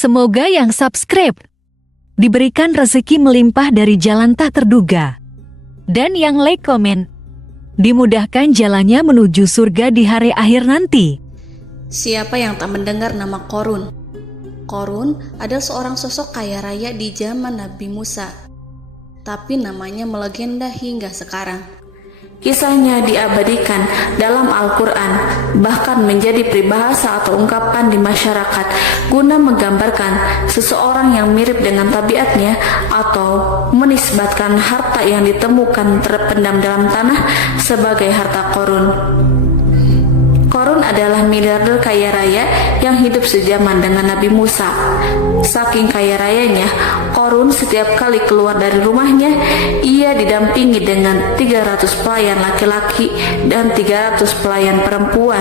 Semoga yang subscribe diberikan rezeki melimpah dari jalan tak terduga. Dan yang like komen, dimudahkan jalannya menuju surga di hari akhir nanti. Siapa yang tak mendengar nama Qorun? Qorun adalah seorang sosok kaya raya di zaman Nabi Musa, tapi namanya melegenda hingga sekarang. Kisahnya diabadikan dalam Al-Quran, bahkan menjadi peribahasa atau ungkapan di masyarakat guna menggambarkan seseorang yang mirip dengan tabiatnya atau menisbatkan harta yang ditemukan terpendam dalam tanah sebagai harta Qorun. Qorun adalah miliarder kaya raya yang hidup sejaman dengan Nabi Musa. Saking kaya rayanya, Qorun setiap kali keluar dari rumahnya, ia didampingi dengan 300 pelayan laki-laki dan 300 pelayan perempuan.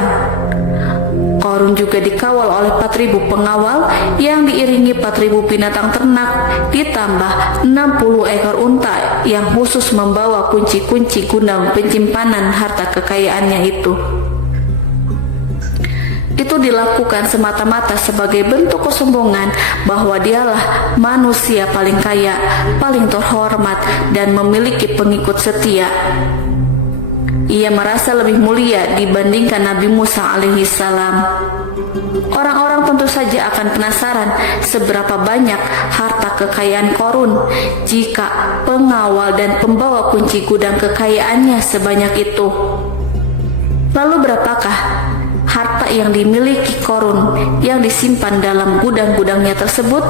Qorun juga dikawal oleh 4.000 pengawal yang diiringi 4.000 binatang ternak, ditambah 60 ekor unta yang khusus membawa kunci-kunci guna penyimpanan harta kekayaannya itu. Itu dilakukan semata-mata sebagai bentuk kesombongan bahwa dialah manusia paling kaya, paling terhormat, dan memiliki pengikut setia. Ia merasa lebih mulia dibandingkan Nabi Musa alaihissalam. Orang-orang tentu saja akan penasaran seberapa banyak harta kekayaan Qorun jika pengawal dan pembawa kunci gudang kekayaannya sebanyak itu. Lalu berapakah harta yang dimiliki Qorun yang disimpan dalam gudang-gudangnya tersebut?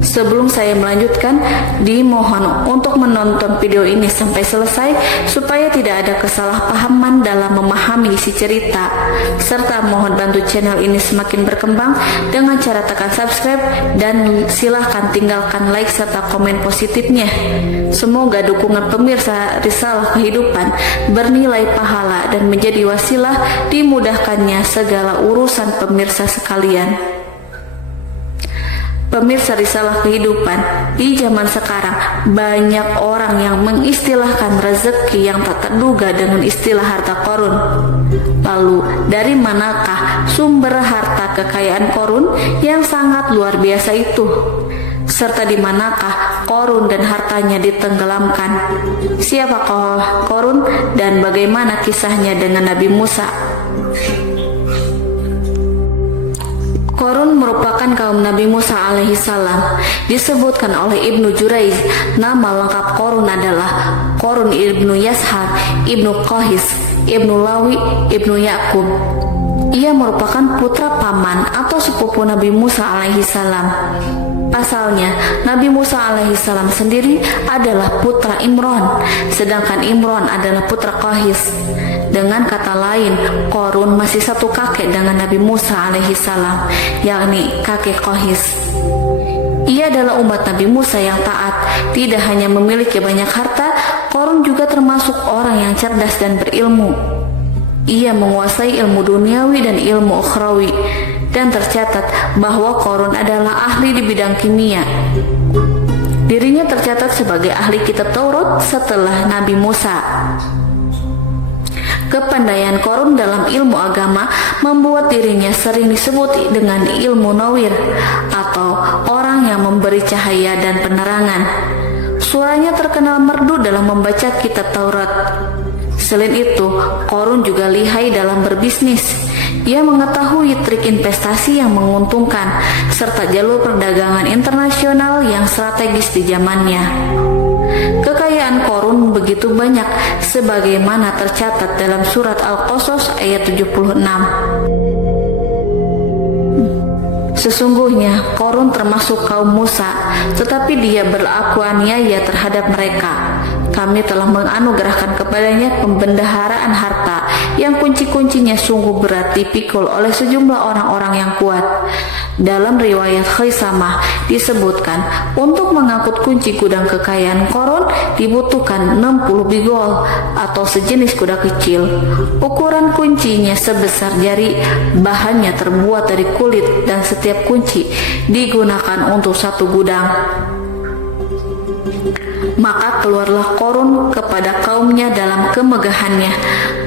Sebelum saya melanjutkan, dimohon untuk menonton video ini sampai selesai supaya tidak ada kesalahpahaman dalam memahami isi cerita, serta mohon bantu channel ini semakin berkembang dengan cara tekan subscribe dan silahkan tinggalkan like serta komen positifnya. Semoga dukungan pemirsa Risalah Kehidupan bernilai pahala dan menjadi wasilah dimudahkannya segala urusan pemirsa sekalian. Pemirsa Risalah Kehidupan, di zaman sekarang banyak orang yang mengistilahkan rezeki yang tak terduga dengan istilah harta Qorun. Lalu, dari manakah sumber harta kekayaan Qorun yang sangat luar biasa itu? Serta di manakah Qorun dan hartanya ditenggelamkan? Siapakah Qorun dan bagaimana kisahnya dengan Nabi Musa? Qorun merupakan kaum Nabi Musa alaihissalam. Disebutkan oleh Ibnu Jurayj, nama lengkap Qorun adalah Qorun ibnu Yashar, ibnu Qahis, ibnu Lawi, ibnu Yakub. Ia merupakan putra paman atau sepupu Nabi Musa alaihissalam. Asalnya, Nabi Musa alaihissalam sendiri adalah putra Imron, sedangkan Imron adalah putra Qahis. Dengan kata lain, Qorun masih satu kakek dengan Nabi Musa alaihissalam, yakni kakek Qahis. Ia adalah umat Nabi Musa yang taat. Tidak hanya memiliki banyak harta, Qorun juga termasuk orang yang cerdas dan berilmu. Ia menguasai ilmu duniawi dan ilmu ukhrawi, dan tercatat bahwa Qorun adalah ahli di bidang kimia. Dirinya tercatat sebagai ahli kitab Taurat setelah Nabi Musa. Kepandaian Qorun dalam ilmu agama membuat dirinya sering disebut dengan ilmu nawir atau orang yang memberi cahaya dan penerangan. Suaranya terkenal merdu dalam membaca kitab Taurat. Selain itu, Qorun juga lihai dalam berbisnis. Ia mengetahui trik investasi yang menguntungkan serta jalur perdagangan internasional yang strategis di zamannya. Kekayaan Qorun begitu banyak sebagaimana tercatat dalam surat Al-Qasas ayat 76. Sesungguhnya Qorun termasuk kaum Musa, tetapi dia berlaku aniaya terhadap mereka. Kami telah menganugerahkan kepadanya pembendaharaan harta yang kunci-kuncinya sungguh berat dipikul oleh sejumlah orang-orang yang kuat. Dalam riwayat Khaisamah disebutkan, untuk mengangkut kunci gudang kekayaan Qorun dibutuhkan 60 bigol atau sejenis kuda kecil. Ukuran kuncinya sebesar jari, bahannya terbuat dari kulit dan setiap kunci digunakan untuk satu gudang. Maka keluarlah Qorun kepada kaumnya dalam kemegahannya.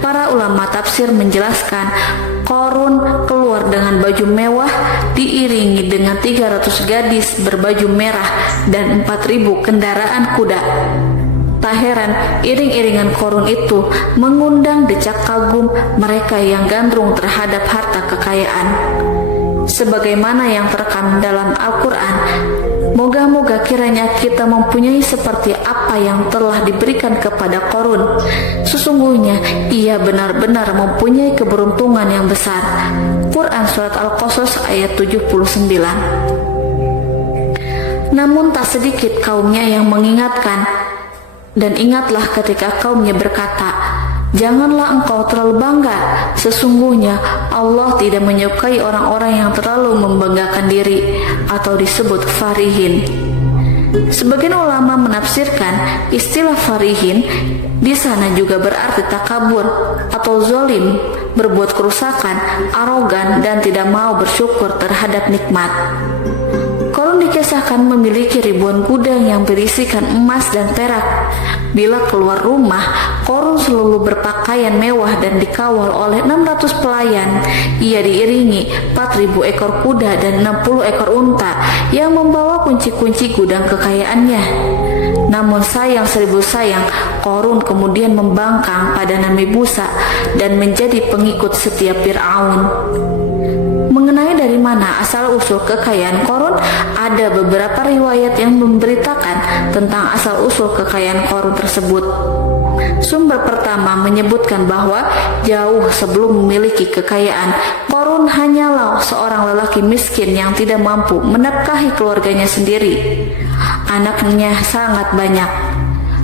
Para ulama tafsir menjelaskan Korun keluar dengan baju mewah diiringi dengan 300 gadis berbaju merah dan 4.000 kendaraan kuda. Tak heran iring-iringan Korun itu mengundang decak kagum mereka yang gandrung terhadap harta kekayaan. Sebagaimana yang terekam dalam Al-Quran, moga-moga kiranya kita mempunyai seperti apa yang telah diberikan kepada Korun. Sesungguhnya ia benar-benar mempunyai keberuntungan yang besar. Quran Surat Al-Qasas ayat 79. Namun tak sedikit kaumnya yang mengingatkan, dan ingatlah ketika kaumnya berkata, janganlah engkau terlalu bangga. Sesungguhnya Allah tidak menyukai orang-orang yang terlalu membanggakan diri atau disebut farihin. Sebagian ulama menafsirkan istilah farihin di sana juga berarti takabur atau zolim, berbuat kerusakan, arogan, dan tidak mau bersyukur terhadap nikmat. Korun dikisahkan memiliki ribuan gudang yang berisikan emas dan perak. Bila keluar rumah, Korun selalu berpakaian mewah dan dikawal oleh 600 pelayan. Ia diiringi 4.000 ekor kuda dan 60 ekor unta yang membawa kunci-kunci gudang kekayaannya. Namun sayang seribu sayang, Korun kemudian membangkang pada Nabi Musa dan menjadi pengikut setia Fir'aun. Mengenai dari mana asal-usul kekayaan Korun, ada beberapa riwayat yang memberitakan tentang asal-usul kekayaan Korun tersebut. Sumber pertama menyebutkan bahwa jauh sebelum memiliki kekayaan, Korun hanyalah seorang lelaki miskin yang tidak mampu menafkahi keluarganya sendiri. Anaknya sangat banyak.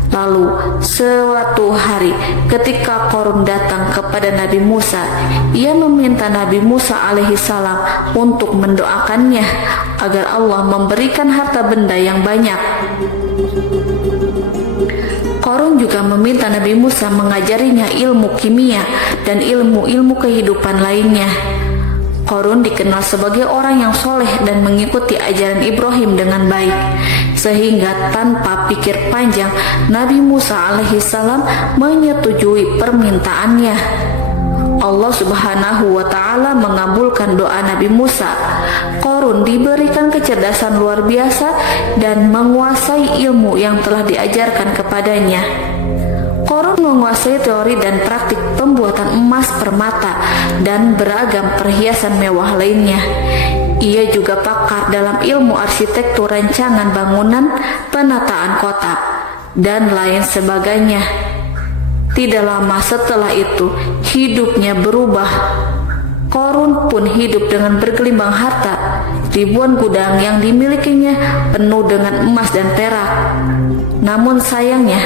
Lalu suatu hari ketika Korun datang kepada Nabi Musa, ia meminta Nabi Musa alaihissalam untuk mendoakannya agar Allah memberikan harta benda yang banyak. Korun juga meminta Nabi Musa mengajarinya ilmu kimia dan ilmu-ilmu kehidupan lainnya. Korun dikenal sebagai orang yang soleh dan mengikuti ajaran Ibrahim dengan baik, sehingga tanpa pikir panjang Nabi Musa alaihissalam menyetujui permintaannya. Allah Subhanahu wa Ta'ala mengabulkan doa Nabi Musa. Korun diberikan kecerdasan luar biasa dan menguasai ilmu yang telah diajarkan kepadanya. Korun menguasai teori dan praktik pembuatan emas permata dan beragam perhiasan mewah lainnya. Ia juga pakar dalam ilmu arsitektur rancangan bangunan, penataan kota, dan lain sebagainya. Tidak lama setelah itu, hidupnya berubah. Korun pun hidup dengan bergelimbang harta. Ribuan gudang yang dimilikinya penuh dengan emas dan perak. Namun sayangnya,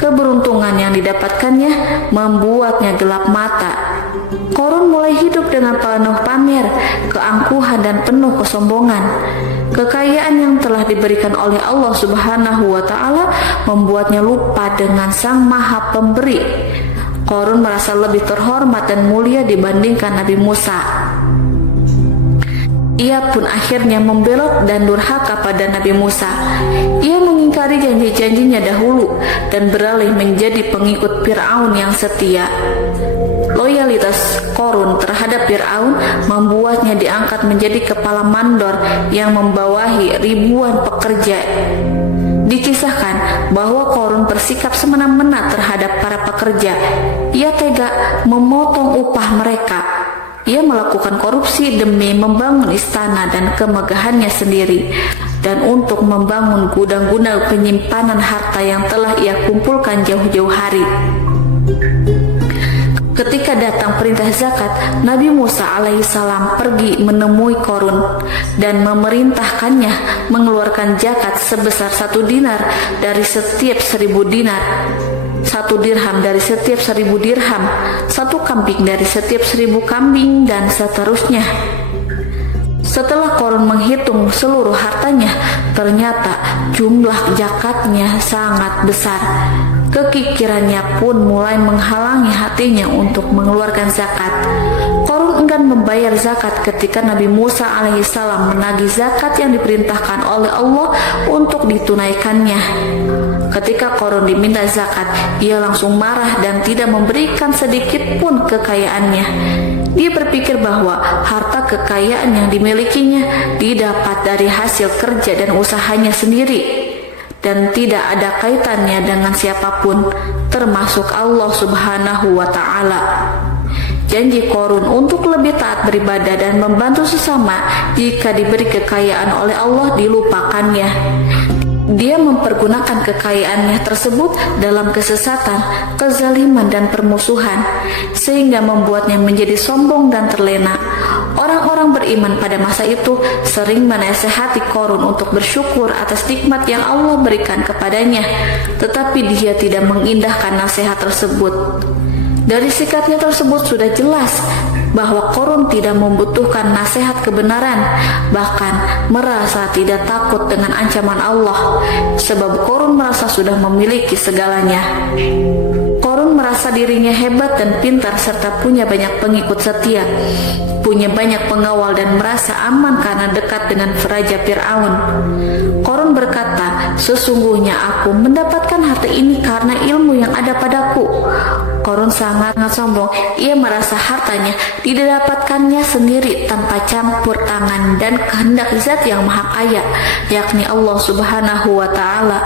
keberuntungan yang didapatkannya membuatnya gelap mata. Korun mulai hidup dengan penuh pamer, keangkuhan, dan penuh kesombongan. Kekayaan yang telah diberikan oleh Allah Subhanahu wa Ta'ala membuatnya lupa dengan Sang Maha Pemberi. Korun merasa lebih terhormat dan mulia dibandingkan Nabi Musa. Ia pun akhirnya membelot dan durhaka pada Nabi Musa. Ia mengingkari janji-janjinya dahulu dan beralih menjadi pengikut Fir'aun yang setia. Loyalitas Korun terhadap Fir'aun membuatnya diangkat menjadi kepala mandor yang membawahi ribuan pekerja. Dikisahkan bahwa Korun bersikap semena-mena terhadap para pekerja. Ia tega memotong upah mereka. Ia melakukan korupsi demi membangun istana dan kemegahannya sendiri, dan untuk membangun gudang-gudang penyimpanan harta yang telah ia kumpulkan jauh-jauh hari. Ketika datang perintah zakat, Nabi Musa alaihissalam pergi menemui Korun dan memerintahkannya mengeluarkan zakat sebesar 1 dinar dari setiap 1.000 dinar, 1 dirham dari setiap 1.000 dirham, 1 kambing dari setiap 1.000 kambing, dan seterusnya. Setelah Korun menghitung seluruh hartanya, ternyata jumlah zakatnya sangat besar. Kekikirannya pun mulai menghalangi hatinya untuk mengeluarkan zakat. Korun enggan membayar zakat ketika Nabi Musa alaihissalam menagih zakat yang diperintahkan oleh Allah untuk ditunaikannya. Ketika Korun diminta zakat, ia langsung marah dan tidak memberikan sedikit pun kekayaannya. Dia berpikir bahwa harta kekayaan yang dimilikinya didapat dari hasil kerja dan usahanya sendiri, dan tidak ada kaitannya dengan siapapun, termasuk Allah Subhanahu wa Ta'ala. Janji Korun untuk lebih taat beribadah dan membantu sesama jika diberi kekayaan oleh Allah dilupakannya. Dia mempergunakan kekayaannya tersebut dalam kesesatan, kezaliman, dan permusuhan, sehingga membuatnya menjadi sombong dan terlena. Orang-orang beriman pada masa itu sering menasehati Korun untuk bersyukur atas nikmat yang Allah berikan kepadanya, tetapi dia tidak mengindahkan nasihat tersebut. Dari sikapnya tersebut sudah jelas bahwa Korun tidak membutuhkan nasihat kebenaran, bahkan merasa tidak takut dengan ancaman Allah, sebab Korun merasa sudah memiliki segalanya. Korun merasa dirinya hebat dan pintar serta punya banyak pengikut setia, punya banyak pengawal dan merasa aman karena dekat dengan Raja Fir'aun. Korun berkata, "Sesungguhnya aku mendapatkan harta ini karena ilmu yang ada padaku." Korun sangat sombong. Ia merasa hartanya didapatkannya sendiri tanpa campur tangan dan kehendak Zat yang Maha Kaya, yakni Allah Subhanahu wa Ta'ala.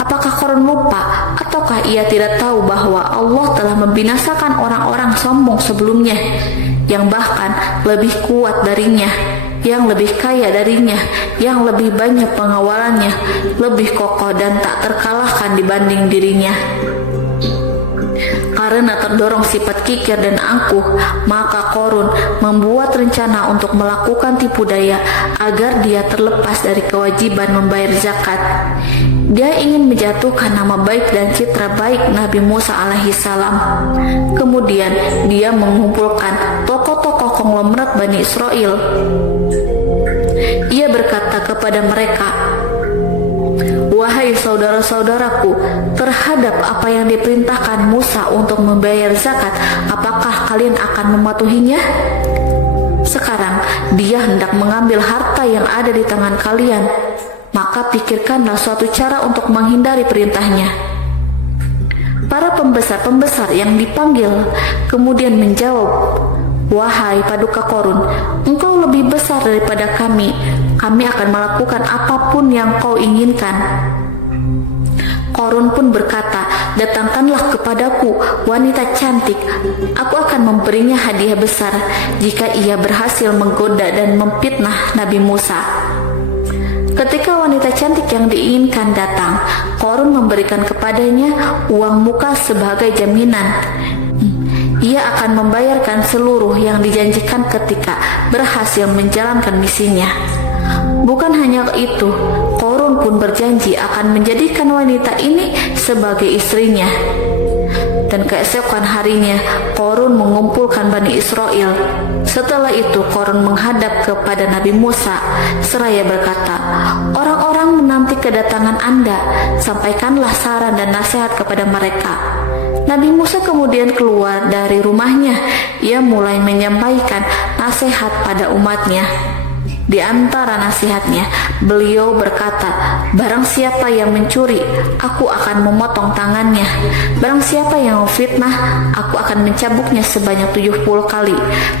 Apakah Korun lupa ataukah ia tidak tahu bahwa Allah telah membinasakan orang-orang sombong sebelumnya, yang bahkan lebih kuat darinya, yang lebih kaya darinya, yang lebih banyak pengawalannya, lebih kokoh dan tak terkalahkan dibanding dirinya? Karena terdorong sifat kikir dan angkuh, maka Korun membuat rencana untuk melakukan tipu daya agar dia terlepas dari kewajiban membayar zakat. Dia ingin menjatuhkan nama baik dan citra baik Nabi Musa alaihissalam. Kemudian dia mengumpulkan tokoh-tokoh konglomerat Bani Israel. Ia berkata kepada mereka, "Wahai saudara-saudaraku, terhadap apa yang diperintahkan Musa untuk membayar zakat, apakah kalian akan mematuhinya? Sekarang dia hendak mengambil harta yang ada di tangan kalian, maka pikirkanlah suatu cara untuk menghindari perintahnya." Para pembesar-pembesar yang dipanggil kemudian menjawab, "Wahai Paduka Korun, engkau lebih besar daripada kami. Kami akan melakukan apapun yang kau inginkan." Korun pun berkata, "Datangkanlah kepadaku wanita cantik. Aku akan memberinya hadiah besar jika ia berhasil menggoda dan memfitnah Nabi Musa." Ketika wanita cantik yang diinginkan datang, Korun memberikan kepadanya uang muka sebagai jaminan. Ia akan membayarkan seluruh yang dijanjikan ketika berhasil menjalankan misinya. Bukan hanya itu, Korun pun berjanji akan menjadikan wanita ini sebagai istrinya. Dan keesokan harinya, Korun mengumpulkan Bani Israel. Setelah itu, Korun menghadap kepada Nabi Musa seraya berkata, "Orang-orang menanti kedatangan Anda, sampaikanlah saran dan nasihat kepada mereka." Nabi Musa kemudian keluar dari rumahnya. Ia mulai menyampaikan nasihat pada umatnya. Di antara nasihatnya, beliau berkata, "Barang siapa yang mencuri, aku akan memotong tangannya. Barang siapa yang memfitnah, aku akan mencambuknya sebanyak 70 kali.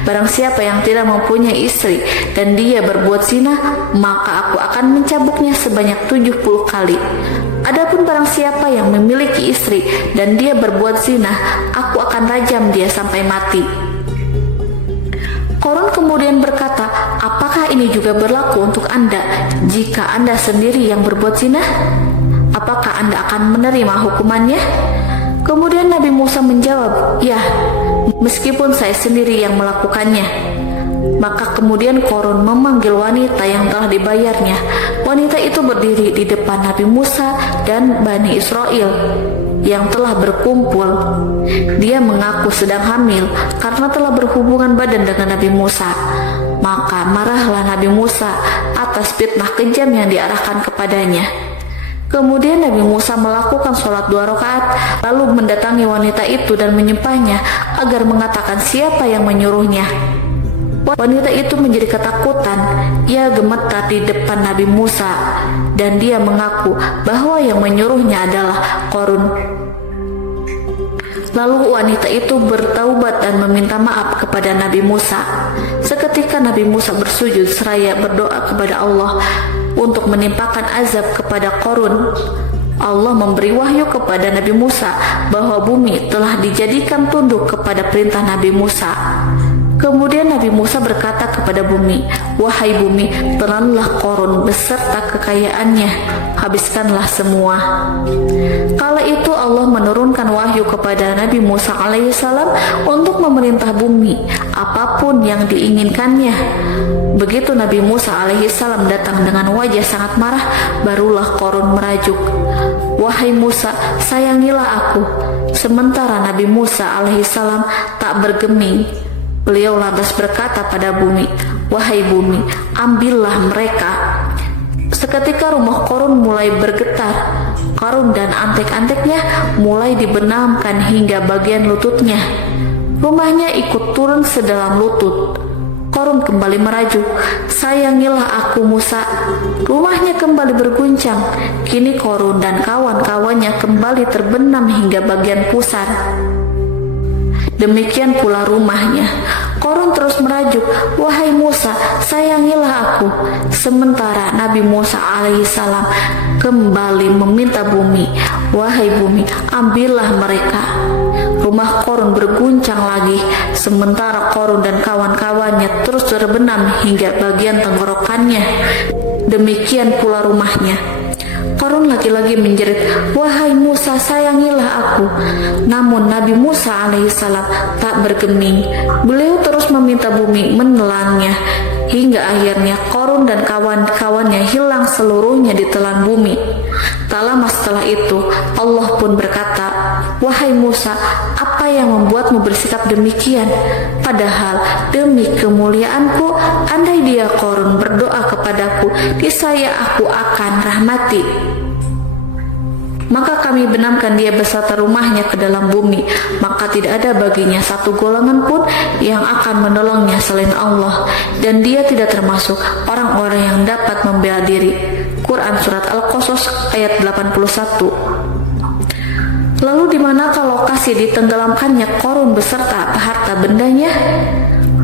Barang siapa yang tidak mempunyai istri dan dia berbuat zina, maka aku akan mencambuknya sebanyak 70 kali. Adapun barang siapa yang memiliki istri dan dia berbuat zina, aku akan rajam dia sampai mati." Korun kemudian berkata, "Apakah ini juga berlaku untuk Anda jika Anda sendiri yang berbuat zina? Apakah Anda akan menerima hukumannya?" Kemudian Nabi Musa menjawab, "Ya, meskipun saya sendiri yang melakukannya." Maka kemudian Korun memanggil wanita yang telah dibayarnya. Wanita itu berdiri di depan Nabi Musa dan Bani Israel yang telah berkumpul. Dia mengaku sedang hamil karena telah berhubungan badan dengan Nabi Musa. Maka marahlah Nabi Musa atas fitnah kejam yang diarahkan kepadanya. Kemudian Nabi Musa melakukan sholat 2 rakaat, lalu mendatangi wanita itu dan menyumpahnya agar mengatakan siapa yang menyuruhnya. Wanita itu menjadi ketakutan. Ia gemetar di depan Nabi Musa dan dia mengaku bahwa yang menyuruhnya adalah Qarun. Lalu wanita itu bertaubat dan meminta maaf kepada Nabi Musa. Seketika Nabi Musa bersujud seraya berdoa kepada Allah untuk menimpakan azab kepada Qarun. Allah memberi wahyu kepada Nabi Musa bahwa bumi telah dijadikan tunduk kepada perintah Nabi Musa. Kemudian Nabi Musa berkata kepada bumi, "Wahai bumi, telanlah Qarun beserta kekayaannya, habiskanlah semua." Kala itu Allah menurunkan wahyu kepada Nabi Musa alaihissalam untuk memerintah bumi apapun yang diinginkannya. Begitu Nabi Musa alaihissalam datang dengan wajah sangat marah, barulah Qarun merajuk, "Wahai Musa, sayangilah aku." Sementara Nabi Musa alaihissalam tak bergeming. Beliau lantas berkata pada bumi, "Wahai bumi, ambillah mereka." Seketika rumah Qarun mulai bergetar. Qarun dan antek-anteknya mulai dibenamkan hingga bagian lututnya. Rumahnya ikut turun sedalam lutut. Qarun kembali merajuk, "Sayangilah aku Musa." Rumahnya kembali berguncang. Kini Qarun dan kawan-kawannya kembali terbenam hingga bagian pusar. Demikian pula rumahnya. Qarun terus merajuk, "Wahai Musa, sayangilah aku." Sementara Nabi Musa alaihissalam kembali meminta bumi, "Wahai bumi, ambillah mereka." Rumah Qarun berguncang lagi, sementara Qarun dan kawan-kawannya terus terbenam hingga bagian tenggorokannya. Demikian pula rumahnya. Qarun lagi-lagi menjerit, "Wahai Musa, sayangilah aku." Namun Nabi Musa alaihissalam tak bergeming. Beliau terus meminta bumi menelannya, hingga akhirnya Qarun dan kawan-kawannya hilang seluruhnya di telan bumi. Tak lama setelah itu Allah pun berkata, "Wahai Musa, apa yang membuatmu bersikap demikian? Padahal demi kemuliaanku, andai dia Qarun berdoa kepadaku, niscaya aku akan rahmati. Maka kami benamkan dia beserta rumahnya ke dalam bumi, maka tidak ada baginya satu golongan pun yang akan menolongnya selain Allah, dan dia tidak termasuk orang-orang yang dapat membela diri." Quran Surat Al-Qasas ayat 81. Lalu di manakah lokasi ditenggelamkannya Qarun beserta harta bendanya?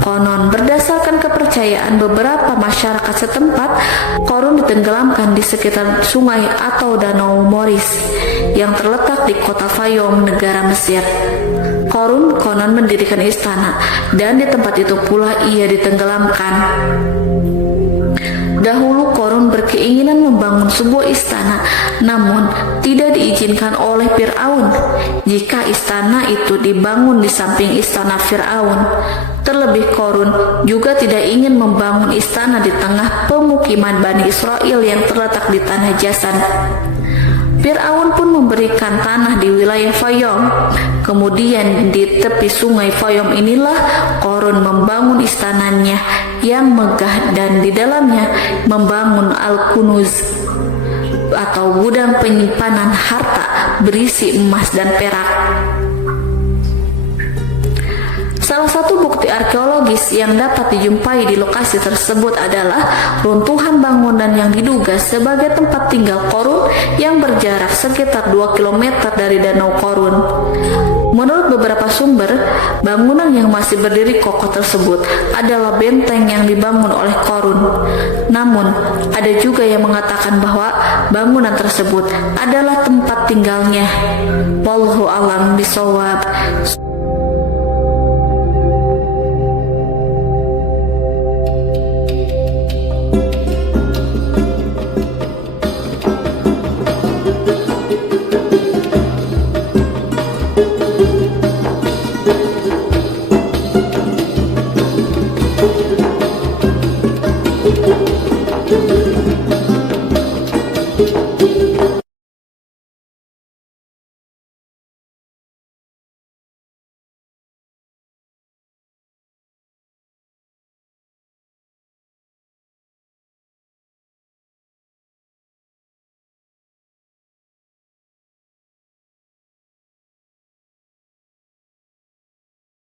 Konon berdasarkan kepercayaan beberapa masyarakat setempat, Qarun ditenggelamkan di sekitar sungai atau danau Moris yang terletak di kota Fayum, negara Mesir. Qarun konon mendirikan istana dan di tempat itu pula ia ditenggelamkan. Dahulu Qarun berkeinginan membangun sebuah istana, namun tidak diizinkan oleh Fir'aun jika istana itu dibangun di samping istana Fir'aun. Terlebih Qarun juga tidak ingin membangun istana di tengah pemukiman Bani Israel yang terletak di tanah Jasan. Fir'aun pun memberikan tanah di wilayah Fayum. Kemudian di tepi sungai Fayum inilah Qarun membangun istananya yang megah dan di dalamnya membangun Al-Kunuz atau gudang penyimpanan harta berisi emas dan perak. Salah satu bukti arkeologis yang dapat dijumpai di lokasi tersebut adalah runtuhan bangunan yang diduga sebagai tempat tinggal Qarun yang berjarak sekitar 2 km dari Danau Qarun. Menurut beberapa sumber, bangunan yang masih berdiri kokoh tersebut adalah benteng yang dibangun oleh Qarun. Namun, ada juga yang mengatakan bahwa bangunan tersebut adalah tempat tinggalnya. Wallahu a'lam bishawab.